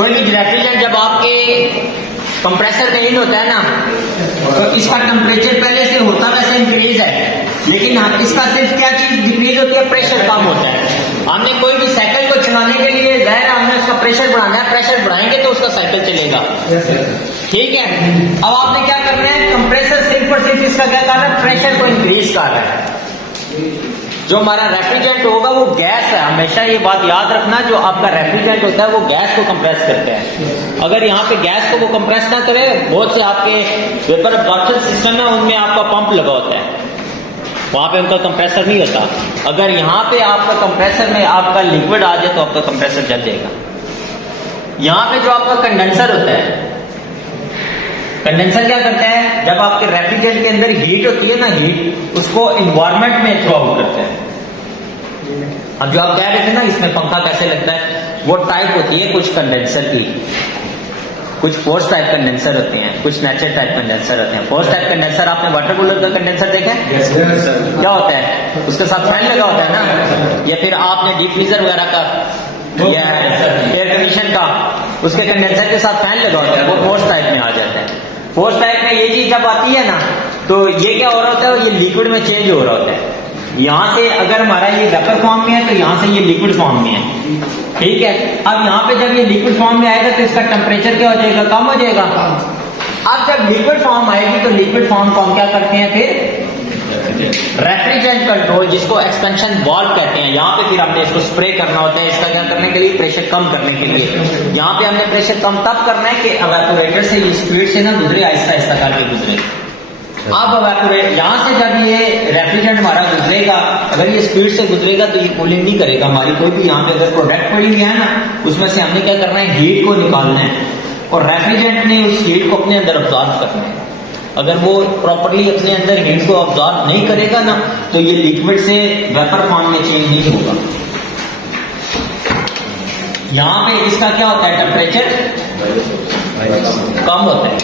कोई भी रेफ्रिजरेंट जब आपके कंप्रेसर में इन होता है ना, तो इसका टेम्परेचर पहले से होता वैसे इंक्रीज है, लेकिन इसका सिर्फ क्या चीज डिक्रीज होती है, प्रेशर कम होता है। हमने कोई भी साइकिल को चलाने के लिए जाहिर है हमने उसका प्रेशर बढ़ाना है, प्रेशर बढ़ाएंगे तो उसका साइकिल चलेगा। ठीक है, अब आपने क्या करना है, कंप्रेसर सिर्फ और सिर्फ इसका क्या कर रहा है, प्रेशर को इंक्रीज कर रहा है। जो हमारा रेफ्रिजरेंट होगा वो गैस है, हमेशा ये बात याद रखना, जो आपका रेफ्रिजरेंट होता है वो गैस को कंप्रेस करता है। अगर यहाँ पे गैस को वो कंप्रेस ना करे, बहुत से आपके वेपर एब्जॉर्प्शन सिस्टम है उनमें आपका पंप लगा होता है, वहां पे उनका कंप्रेसर नहीं होता। अगर यहाँ पे आपका कंप्रेसर में आपका लिक्विड आ जाए तो आपका कंप्रेसर जल जाएगा। यहाँ पे जो आपका कंडेंसर होता है, कंडेंसर क्या करता है, जब आपके रेफ्रिजरेंट के अंदर हीट होती है ना, हीट उसको इन्वायरमेंट में थ्रो आउट करता है। अब जो आप कह रहे थे ना इसमें पंखा कैसे लगता है, वो टाइप होती है कुछ कंडेंसर की, कुछ फोर्स टाइप कंडेंसर होते हैं, कुछ नेचुरल टाइप कंडेंसर होते हैं। फोर्स टाइप कंडेंसर आपने वाटर कूलर का कंडेंसर देखा है? क्या होता है, उसके साथ फैन लगा होता है ना, या फिर आपने डीप फ्रीजर वगैरह का या एयर कंडीशन का उसके कंडेंसर के साथ फैन लगा होता है, वो फोर्स टाइप में आ जाता है। फोर्स टाइप में ये चीज जब आती है ना, तो ये क्या हो रहा होता है, ये लिक्विड में चेंज हो रहा होता है। यहाँ से अगर हमारा ये वेपर फॉर्म में है तो यहाँ से ये लिक्विड फॉर्म में है। ठीक है, अब यहाँ पे जब ये लिक्विड फॉर्म में आएगा तो इसका टेम्परेचर क्या हो जाएगा, कम हो जाएगा। अब जब लिक्विड फॉर्म आएगी तो लिक्विड फॉर्म को हम क्या करते हैं, फिर रेफ्रिजरेंट कंट्रोल, जिसको एक्सपेंशन वाल्व कहते हैं, यहाँ पे फिर हमने इसको स्प्रे करना होता है। इसका क्या करने के लिए, प्रेशर कम करने के लिए। यहाँ पे हमने प्रेशर कम तब करना है कि इवेपोरेटर से ये स्पीड से ना गुजरे, आहिस्ता आहिस्ता करके गुजरे। अब इवेपोरेट यहाँ से जब ये रेफ्रिजरेंट हमारा गुजरेगा, अगर ये स्पीड से गुजरेगा तो ये कूलिंग नहीं करेगा हमारी कोई भी। यहाँ पे अगर प्रोडक्ट पड़ी हुई है ना, उसमें से हमने क्या करना है, हीट को निकालना है और रेफ्रिजरेंट ने उस हीट को अपने अंदर अब्जॉर्ब करना है। अगर वो प्रॉपर्ली अपने अंदर हीट को अब्जॉर्ब नहीं करेगा ना, तो ये लिक्विड से वेपर फॉर्म में चेंज नहीं होगा। यहाँ पे इसका क्या होता है, टेम्परेचर कम होता है।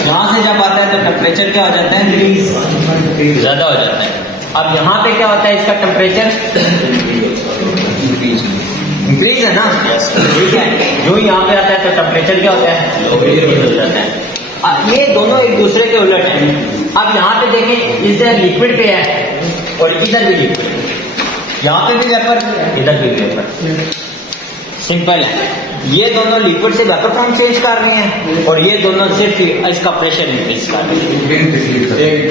यहां से जब आता है तो टेम्परेचर क्या हो जाता है, इंक्रीज ज्यादा हो जाता है। अब यहाँ पे क्या होता है, इसका टेम्परेचर इंक्रीज है ना, ठीक है। जो यहाँ पे आता है तो टेम्परेचर क्या होता है, हो जाता है। ये दोनों एक दूसरे के उलट हैं। अब यहाँ पे देखें, इधर लिक्विड पे है और इधर भी लिक्विड, यहाँ पे भी वेपर, इधर भी वेपर। सिंपल है, ये दोनों लिक्विड से वेपर फॉर्म चेंज कर रहे हैं और ये दोनों सिर्फ इसका प्रेशर इंक्रीज कर रहे हैं।